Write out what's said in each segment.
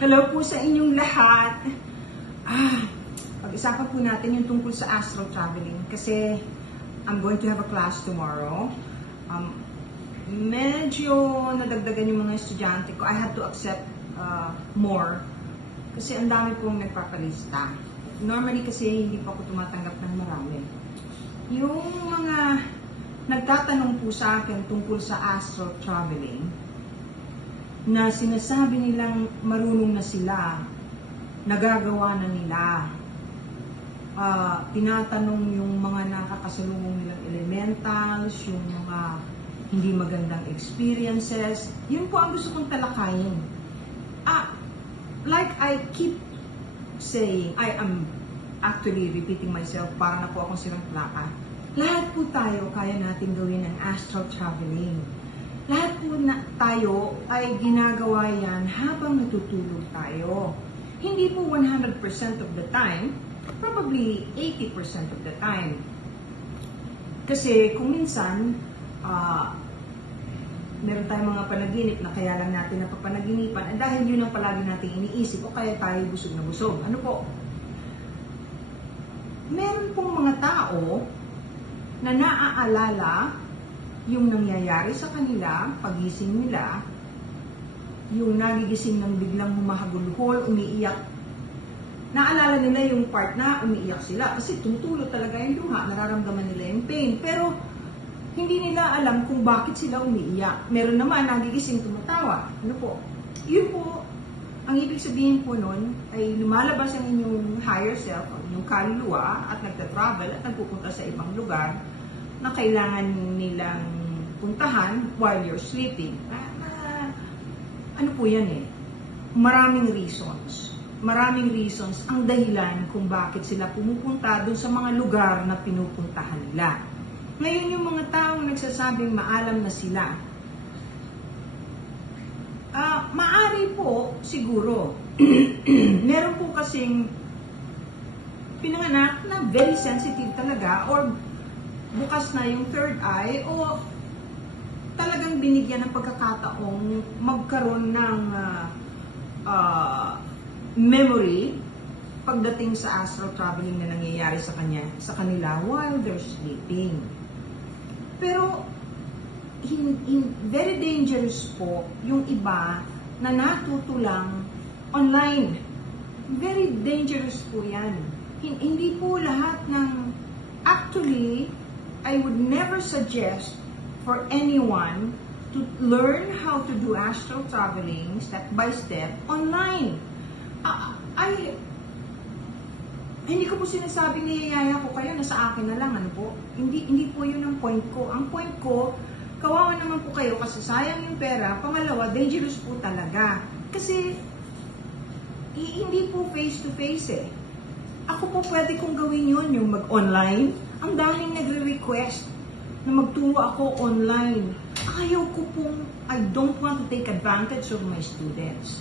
Hello po sa inyong lahat. Pag-isapan po natin yung tungkol sa astral traveling kasi I'm going to have a class tomorrow. Medyo nadagdagan yung mga estudyante ko. I had to accept more kasi ang dami pong nagpapalista. Normally kasi hindi pa ako tumatanggap ng marami. Yung mga nagtatanong po sa akin tungkol sa astral traveling, na sinasabi nilang marunong na sila, nagagawa na nila, tinatanong yung mga nakakasalubong nilang elementals, yung mga hindi magandang experiences, yun po ang gusto kong talakayin. Like I keep saying, I am actually repeating myself, parang na po akong silang plaka. Lahat po tayo kaya natin gawin ng astral traveling. Lahat po tayo ay ginagawa yan habang natutulog tayo. Hindi po 100% of the time, probably 80% of the time. Kasi kung minsan, meron tayong mga panaginip na kaya lang natin napapanaginipan dahil yun ang palagi natin iniisip o kaya tayo busog na busog. Ano po? Meron pong mga tao na naaalala yung nangyayari sa kanila, pagising nila, yung nagigising ng biglang humahagulhol, umiiyak. Naalala nila yung part na umiiyak sila kasi tutulog talaga yung luha, nararamdaman nila yung pain. Pero hindi nila alam kung bakit sila umiiyak. Meron naman nagigising tumatawa. Ano po? Yun po, ang ibig sabihin po nun ay lumalabas ang inyong higher self, ang inyong kaluluwa at nagta-travel at nagpupunta sa ibang lugar na kailangan nilang puntahan while you're sleeping. Ano po yan eh? Maraming reasons. Maraming reasons ang dahilan kung bakit sila pumupunta doon sa mga lugar na pinupuntahan nila. Ngayon yung mga taong nagsasabing maalam na sila, maari po siguro, meron po kasing pinanganak na very sensitive talaga or bukas na yung third eye o talagang binigyan ng pagkakataong magkaroon ng memory pagdating sa astral traveling na nangyayari sa kanila while they're sleeping. Pero very dangerous po yung iba na natutulang online. Very dangerous po yan. Hindi po lahat ng actually I would never suggest for anyone to learn how to do astral traveling step by step online. Hindi ko po sinasabing niyayaya ko kayo na sa akin na lang, ano po? Hindi po yun ang point ko. Ang point ko, kawawa naman po kayo kasi sayang yung pera. Pangalawa, dangerous po talaga. Kasi hindi po face to face eh. Ako po pwede kong gawin yun, yung mag-online. Ang daming nagre-request na magturo ako online. Ayaw ko pong, I don't want to take advantage of my students.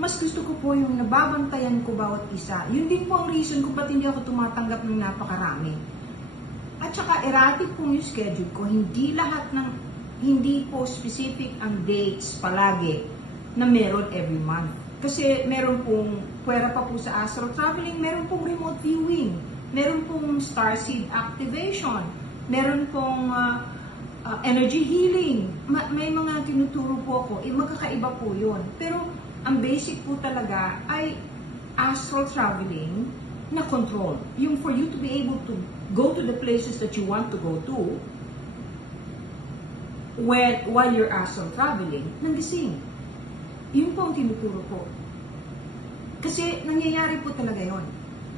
Mas gusto ko po yung nababantayan ko bawat isa. Yun din po ang reason kung ba't hindi ako tumatanggap ng napakarami. At saka erratic po yung schedule ko. Hindi po specific ang dates palagi na meron every month. Kasi meron pong pwera pa po sa astral traveling, meron pong remote viewing, meron pong starseed activation, meron pong energy healing. May mga tinuturo po ako, magkakaiba po yun. Pero ang basic po talaga ay astral traveling na control. Yung for you to be able to go to the places that you want to go to while you're astral traveling, nanggising. Yun po ang tinuturo ko. Kasi nangyayari po talaga yon.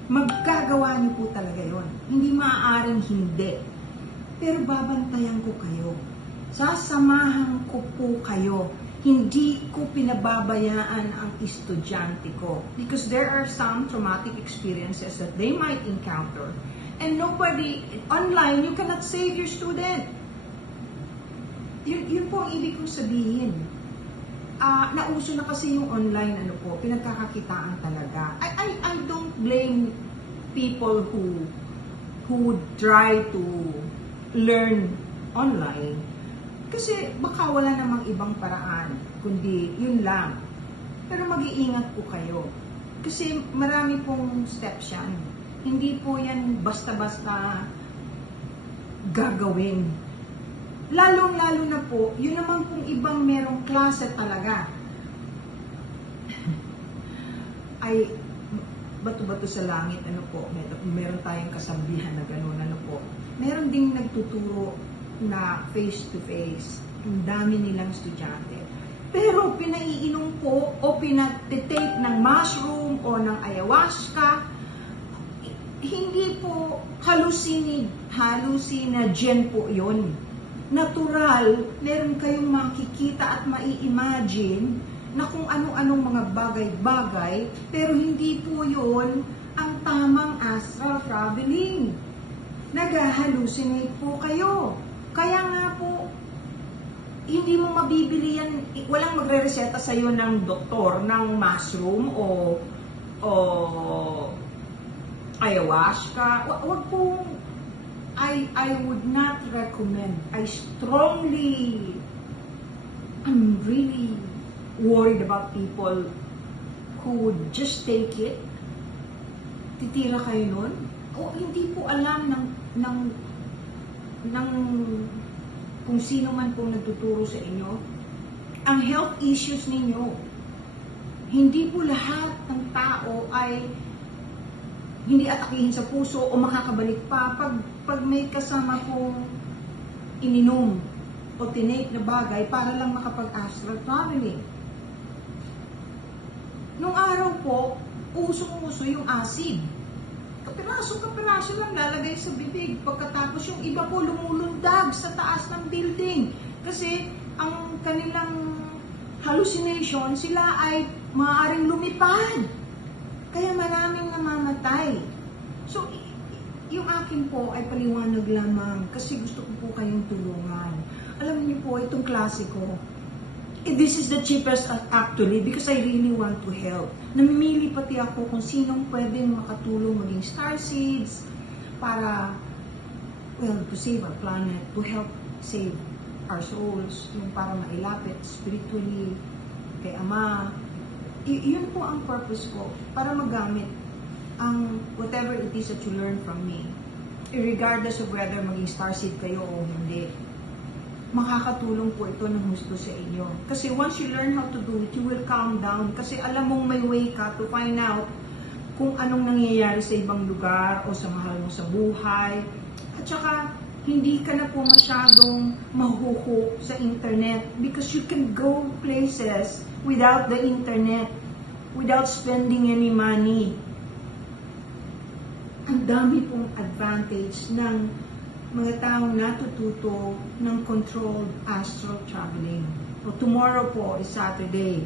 Magkagawa niyo po talaga yon. Hindi maaaring hindi. Pero babantayan ko kayo. Sasamahan ko po kayo. Hindi ko pinababayaan ang estudyante ko. Because there are some traumatic experiences that they might encounter. And nobody, online, you cannot save your student. Yun po ang ibig kong sabihin. Nauso na kasi yung online, pinagkakakitaan talaga. I don't blame people who would try to learn online. Kasi baka wala namang ibang paraan, kundi yun lang. Pero mag-iingat po kayo. Kasi marami pong steps yan. Hindi po yan basta-basta gagawin. Lalong-lalo na po, yun naman pong ibang merong klase talaga. Ay, bato-bato sa langit, ano po, meron tayong kasabihan na gano'n, ano po. Meron ding nagtuturo na face-to-face. Ang dami nilang estudyante. Pero pinaiinom po o pinatitake ng mushroom o ng ayahuasca, hindi po hallucinogen po yun. Natural, meron kayong makikita at mai-imagine na kung ano-anong mga bagay-bagay, pero hindi po yun ang tamang astral traveling. Nag-hallucinate po kayo. Kaya nga po, hindi mo mabibili yan, walang magre-reseta sa'yo ng doktor ng mushroom o ayahuasca. Wag po, I would not recommend. I'm really worried about people who would just take it. Titira kayo nun. O hindi po alam ng kung sino man pong nagtuturo sa inyo, ang health issues ninyo. Hindi po lahat ng tao ay hindi atakihin sa puso o makakabalik pa pag may kasama pong ininom o tinake na bagay para lang makapag-astral traveling. Nung araw po, usong-uso yung acid. Kapiraso lang lalagay sa bibig. Pagkatapos yung iba po lumulundag sa taas ng building. Kasi ang kanilang hallucination, sila ay maaaring lumipad. Kaya maraming namamatay. So, yung akin po ay paliwanag lamang kasi gusto ko po kayong tulungan. Alam niyo po, itong klase ko, this is the cheapest actually because I really want to help. Namimili pati ako kung sinong pwedeng makatulong maging starseeds para, well, to save our planet, to help save our souls, yung para mailapit spiritually kay Ama. Yun po ang purpose ko, para magamit ang whatever it is that you learn from me, regardless of whether maging starseed kayo o hindi. Makakatulong po ito ng husto sa inyo. Kasi once you learn how to do it, you will calm down. Kasi alam mong may way ka to find out kung anong nangyayari sa ibang lugar o sa mahal mo sa buhay. At saka, hindi ka na po masyadong mahuhook sa internet because you can go places without the internet, without spending any money. Ang dami pong advantage ng mga taong natututo ng controlled astral traveling. O tomorrow po is Saturday,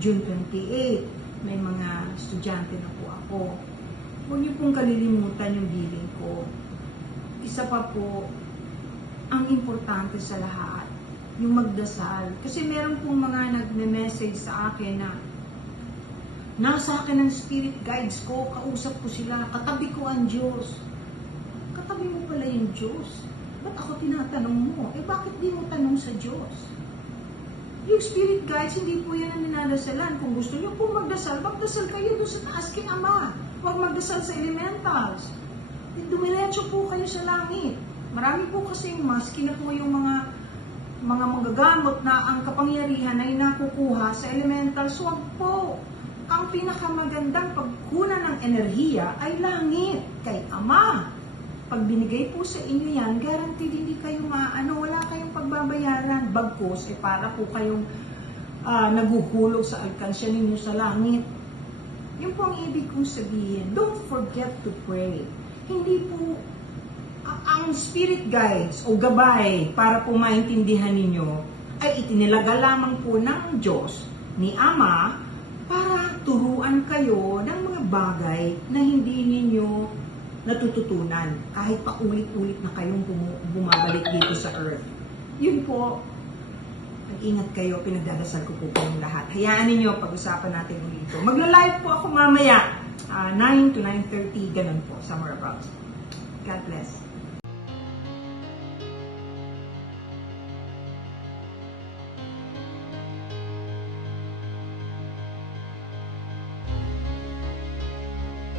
June 28. May mga estudyante na po ako. Huwag niyo pong kalilimutan yung billing ko. Isa pa po, ang importante sa lahat, yung magdasal. Kasi meron pong mga nagme-message sa akin na nasa akin ang spirit guides ko, kausap ko sila, katabi ko ang Diyos. Katabi mo pala yung Diyos. Ba't ako tinatanong mo? Bakit di mo tanong sa Diyos? Yung spirit guides, hindi po yan ang minadasalan. Kung gusto niyo po magdasal kayo doon sa taas kay Ama. Huwag magdasal sa elementals. Dumiretso po kayo sa langit. Marami po kasi maski na po yung mga magagamot na ang kapangyarihan ay nakukuha sa elementals. Huwag po. Ang pinakamagandang pagkunan ng enerhiya ay langit kay Ama. Pag binigay po sa inyo yan, guaranteed hindi kayo wala kayong pagbabayaran. Bagkus, para po kayong naguhulog sa alkansya ninyo sa langit. Yun po ang ibig kong sabihin. Don't forget to pray. Hindi po, ang spirit guides o gabay para po maintindihan ninyo ay itinilaga lamang po ng Diyos, ni Ama, para turuan kayo ng mga bagay na hindi ninyo natututunan kahit paulit-ulit na kayong bumabalik dito sa earth. Yun po, mag-ingat kayo, pinagdadasal ko po kayong lahat. Hayaan ninyo, pag-usapan natin ulit ito. Magla-live po ako mamaya, 9 to 9:30, ganun po, somewhere about. God bless.